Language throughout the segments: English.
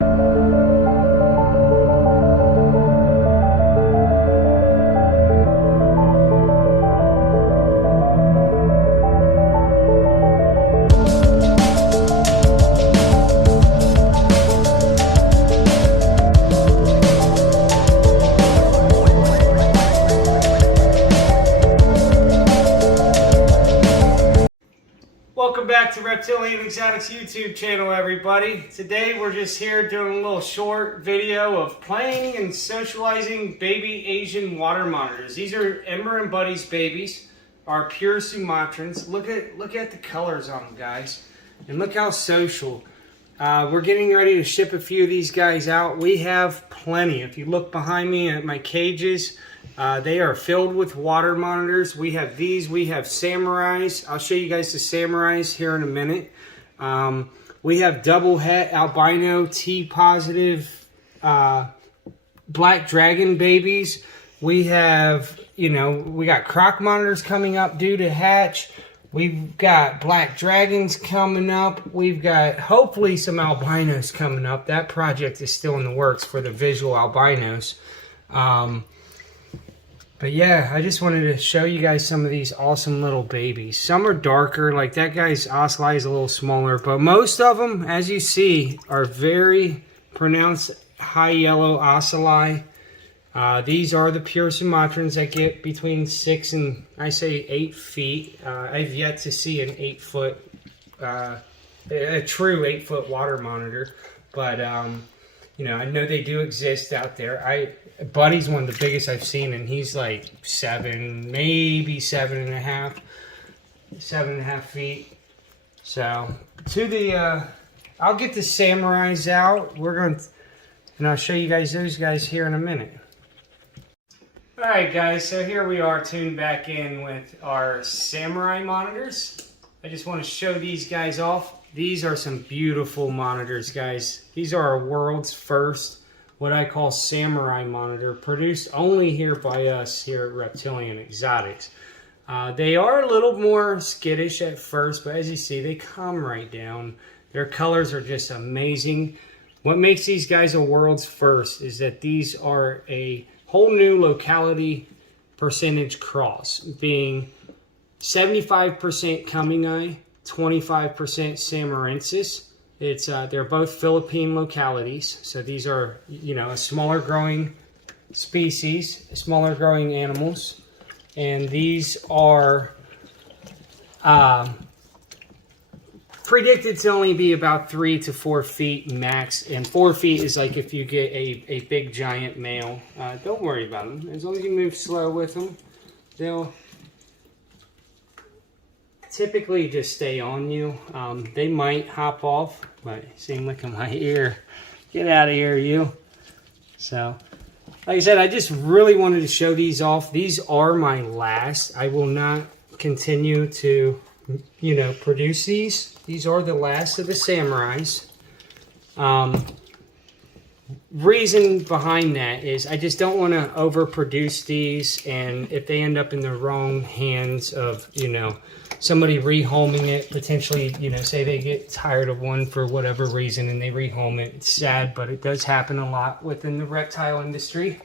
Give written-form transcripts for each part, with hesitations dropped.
Welcome back to Reptilian Exotics YouTube channel, everybody. Today we're just here doing a little short video of playing and socializing baby Asian water monitors. These are Ember and Buddy's babies, our pure Sumatrans. Look at the colors on them, guys, and look how social. We're getting ready to ship a few of these guys out. We have plenty. If you look behind me at my cages, they are filled with water monitors. We have these. We have Samurais. I'll show you guys the Samurais here in a minute. We have double het albino T-positive black dragon babies. We have, we got croc monitors coming up due to hatch. We've got black dragons coming up. We've got hopefully some albinos coming up. That project is still in the works for the visual albinos. But yeah, I just wanted to show you guys some of these awesome little babies. Some are darker, like that guy's ocelli is a little smaller, but most of them, as you see, are very pronounced high yellow ocelli. These are the pure Sumatrans that get between 6 and, I say, 8 feet. I've yet to see an 8-foot, a true 8-foot water monitor, but I know they do exist out there. Buddy's one of the biggest I've seen, and he's like 7, maybe 7.5 feet. So I'll get the Samurais out. And I'll show you guys those guys here in a minute. All right, guys. So here we are, tuned back in with our Samurai monitors. I just want to show these guys off. These are some beautiful monitors, guys. These are our world's first, what I call Samurai monitor, produced only here by us here at Reptilian Exotics. They are a little more skittish at first, but as you see, they calm right down. Their colors are just amazing. What makes these guys a world's first is that these are a whole new locality percentage cross, being 75% coming eye, 25% Samarensis. They're both Philippine localities, so these are, a smaller growing species, smaller growing animals, and these are predicted to only be about 3 to 4 feet max, and 4 feet is like if you get a big giant male. Don't worry about them. As long as you move slow with them, they'll typically just stay on you. They might hop off, but see, look at my ear. Get out of here, you. So, like I said, I just really wanted to show these off. These are my last. I will not continue to, produce these. These are the last of the Samurais. Reason behind that is I just don't want to overproduce these, and if they end up in the wrong hands of, somebody rehoming it, potentially, say they get tired of one for whatever reason and they rehome it. It's sad, but it does happen a lot within the reptile industry.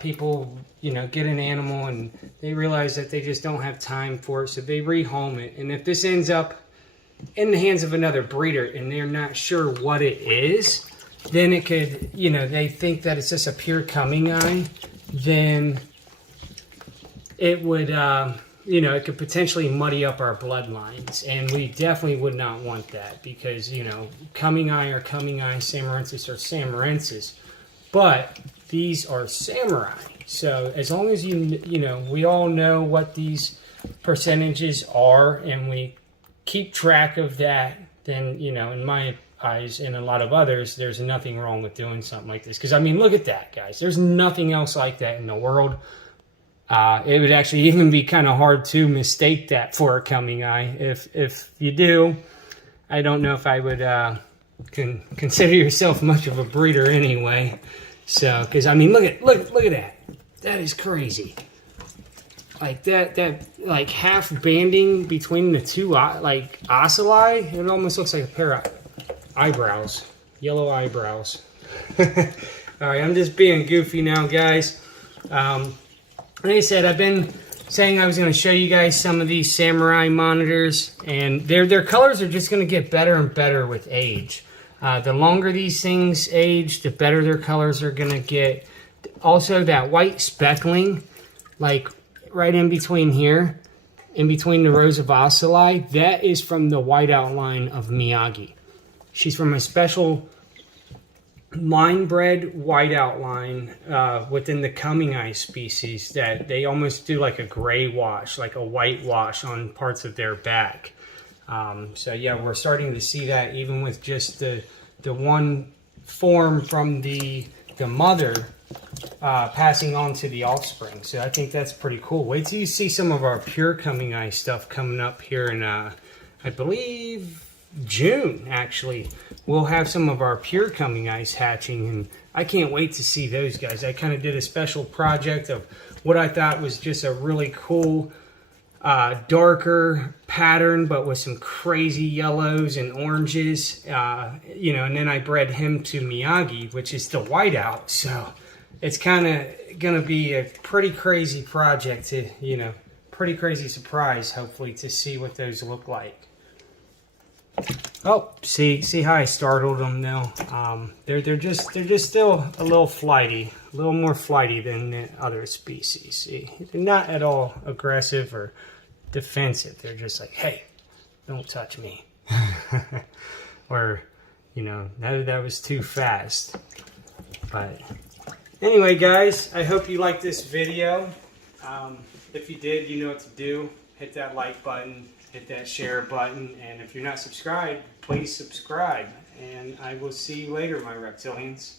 People, get an animal and they realize that they just don't have time for it, so they rehome it. And if this ends up in the hands of another breeder and they're not sure what it is, then it could, they think that it's just a pure coming eye, then it would, it could potentially muddy up our bloodlines, and we definitely would not want that because, coming eye are coming eye, Samarensis are Samarensis, but these are Samurai. So as long as we all know what these percentages are and we keep track of that, then, in my eyes and a lot of others, there's nothing wrong with doing something like this. Because, look at that, guys. There's nothing else like that in the world. It would actually even be kind of hard to mistake that for a coming eye. If you do, I don't know if I would consider yourself much of a breeder anyway. So, because look at that. That is crazy. Like that like half banding between the two like ocelli. It almost looks like a pair of eyebrows. Yellow eyebrows. All right, I'm just being goofy now, guys. Like I said, I've been saying I was going to show you guys some of these Samurai monitors, and their colors are just going to get better and better with age. The longer these things age, the better their colors are going to get. Also, that white speckling, like right in between here, in between the rows of ocelli, that is from the white outline of Miyagi. She's from a special line-bred white outline within the coming eye species that they almost do like a gray wash, like a white wash on parts of their back. So yeah, we're starting to see that even with just the one form from the mother passing on to the offspring. So I think that's pretty cool. Wait till you see some of our pure coming eye stuff coming up here in I believe June. Actually, we'll have some of our pure coming eyes hatching, and I can't wait to see those guys. I kind of did a special project of what I thought was just a really cool darker pattern, but with some crazy yellows and oranges, you know, and then I bred him to Miyagi, which is the whiteout. So it's kind of going to be a pretty crazy project to, you know, pretty crazy surprise, hopefully, to see what those look like. Oh, see how I startled them though. They're just still a little flighty, a little more flighty than the other species. See, they're not at all aggressive or defensive. They're just like, hey, don't touch me, or you know, that was too fast. But anyway, guys, I hope you liked this video. If you did, you know what to do. Hit that like button. Hit that share button, and if you're not subscribed, please subscribe, and I will see you later, my reptilians.